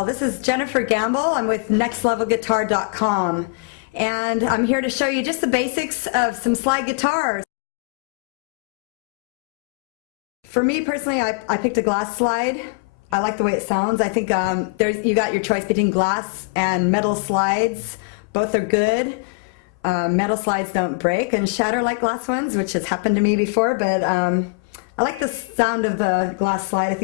all. This is Jennifer Gamble. I'm with nextlevelguitar.com, and I'm here to show you just the basics of some slide guitars. For me personally, I picked a glass slide. I like the way it sounds. I think you got your choice between glass and metal slides. Both are good. Metal slides don't break and shatter like glass ones, which has happened to me before, but I like the sound of the glass slide. I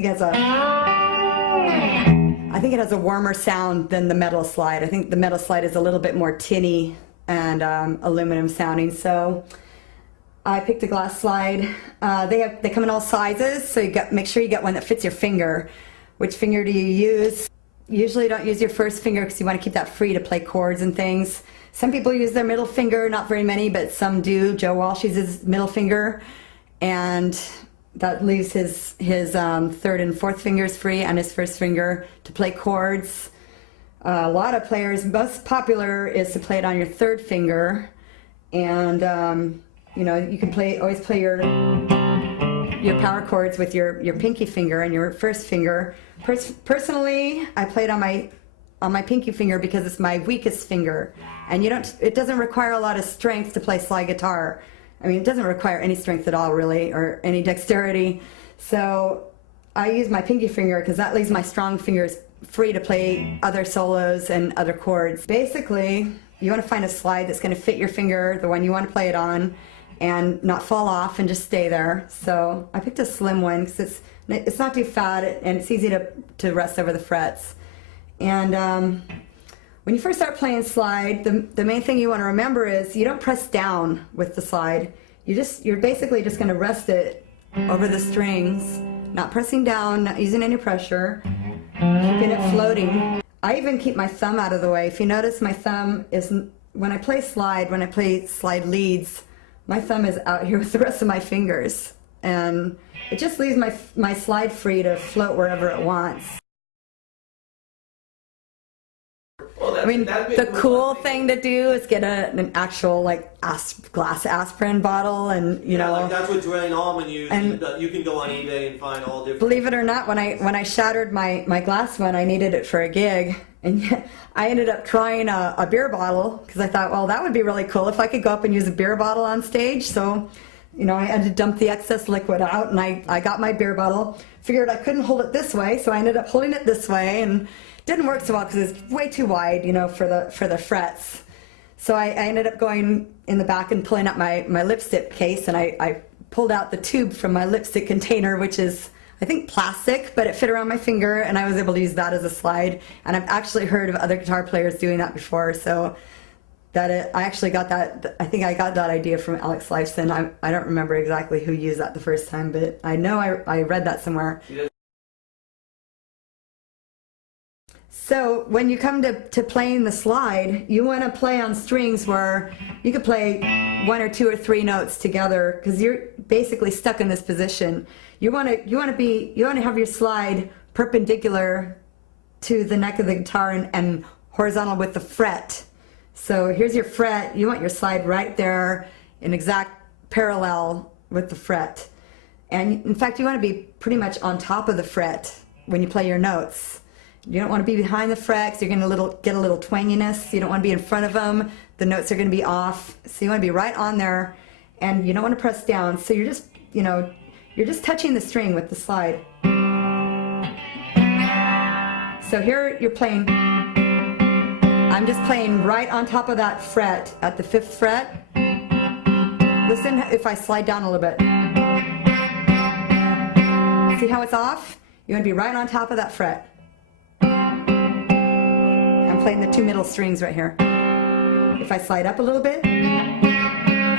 think it has a warmer sound than the metal slide. I think the metal slide is a little bit more tinny and aluminum sounding, so I picked a glass slide. They come in all sizes, so make sure you get one that fits your finger. Which finger do you use? Usually don't use your first finger because you want to keep that free to play chords and things. Some people use their middle finger, not very many, but some do. Joe Walsh uses his middle finger, and that leaves his third and fourth fingers free, and his first finger to play chords. A lot of players, most popular is to play it on your third finger, and you know, you can always play your power chords with your pinky finger and your first finger. Personally, I play it on my pinky finger because it's my weakest finger, and it doesn't require a lot of strength to play slide guitar. I mean, it doesn't require any strength at all, really, or any dexterity. So I use my pinky finger because that leaves my strong fingers free to play other solos and other chords. Basically, you want to find a slide that's going to fit your finger, the one you want to play it on, and not fall off and just stay there. So I picked a slim one because it's not too fat and it's easy to rest over the frets. And when you first start playing slide, the main thing you want to remember is you don't press down with the slide. You're basically just going to rest it over the strings, not pressing down, not using any pressure, keeping it floating. I even keep my thumb out of the way. If you notice, my thumb is, when I play slide leads, my thumb is out here with the rest of my fingers, and it just leaves my slide free to float wherever it wants. Well, I mean, the cool thing to do is get an actual glass aspirin bottle, and you know. Like that's what Duane Allman used. And you can go on eBay and find all different. Believe it or not, when I shattered my glass one, I needed it for a gig, and I ended up trying a beer bottle because I thought, well, that would be really cool if I could go up and use a beer bottle on stage. So, you know, I had to dump the excess liquid out, and I got my beer bottle. Figured I couldn't hold it this way, so I ended up holding it this way, and didn't work so well because it's way too wide, you know, for the frets. So I ended up going in the back and pulling out my lipstick case, and I pulled out the tube from my lipstick container, which is, I think, plastic, but it fit around my finger, and I was able to use that as a slide. And I've actually heard of other guitar players doing that before, so I actually got that. I think I got that idea from Alex Lifeson. I don't remember exactly who used that the first time, but I know I read that somewhere. So when you come to playing the slide, you want to play on strings where you could play 1 or 2 or 3 notes together, because you're basically stuck in this position. You want to have your slide perpendicular to the neck of the guitar and horizontal with the fret. So here's your fret. You want your slide right there in exact parallel with the fret. And in fact, you want to be pretty much on top of the fret when you play your notes. You don't want to be behind the fret because you're going to get a little twanginess. You don't want to be in front of them. The notes are going to be off. So you want to be right on there, and you don't want to press down. So you're just, you know, you're just touching the string with the slide. So here you're playing, I'm just playing right on top of that fret at the 5th fret. Listen if I slide down a little bit. See how it's off? You want to be right on top of that fret. I'm playing the 2 middle strings right here. If I slide up a little bit,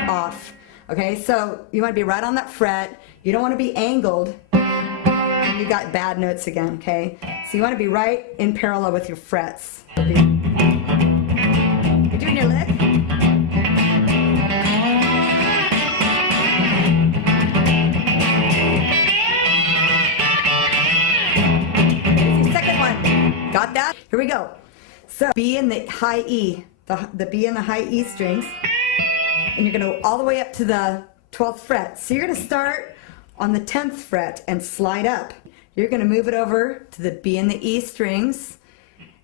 off. Okay, so you want to be right on that fret. You don't want to be angled. You got bad notes again, okay? So you want to be right in parallel with your frets. You're doing your lick. Here's your second one. Got that? Here we go. So B and the high E, the B and the high E strings, and you're going to go all the way up to the 12th fret. So you're going to start on the 10th fret and slide up. You're going to move it over to the B and the E strings,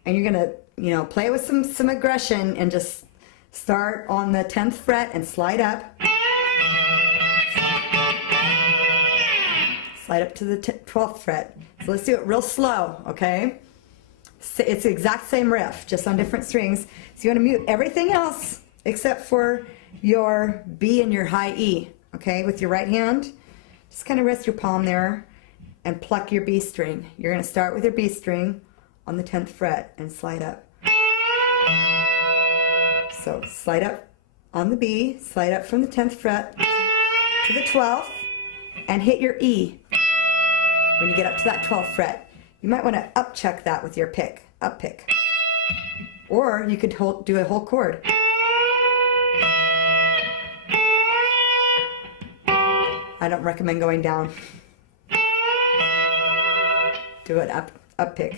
and you're gonna, play with some aggression and just start on the 10th fret and slide up. Slide up to the 12th fret. So let's do it real slow, okay? It's the exact same riff, just on different strings. So you want to mute everything else except for your B and your high E, okay? With your right hand, just kind of rest your palm there and pluck your B string. You're going to start with your B string on the 10th fret and slide up. So slide up on the B, slide up from the 10th fret to the 12th, and hit your E when you get up to that 12th fret. You might want to up check that with your pick, up pick. Or you could do a whole chord. I don't recommend going down. Do it up pick.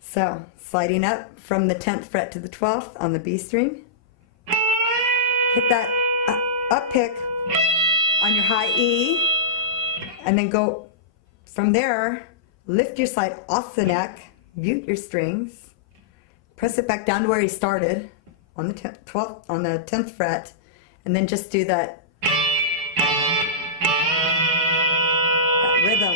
So sliding up from the 10th fret to the 12th on the B string. Hit that up pick on your high E, and then go from there. Lift your slide off the neck, mute your strings, press it back down to where you started on the 10th fret, and then just do that rhythm,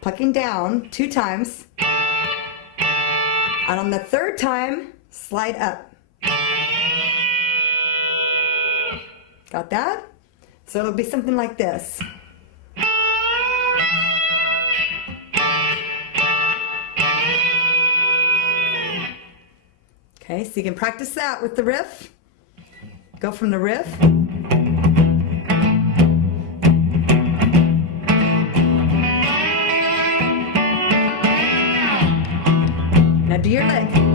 plucking down 2 times, and on the 3rd time, slide up. Got that? So it'll be something like this. Okay, so you can practice that with the riff. Go from the riff. Now do your lick.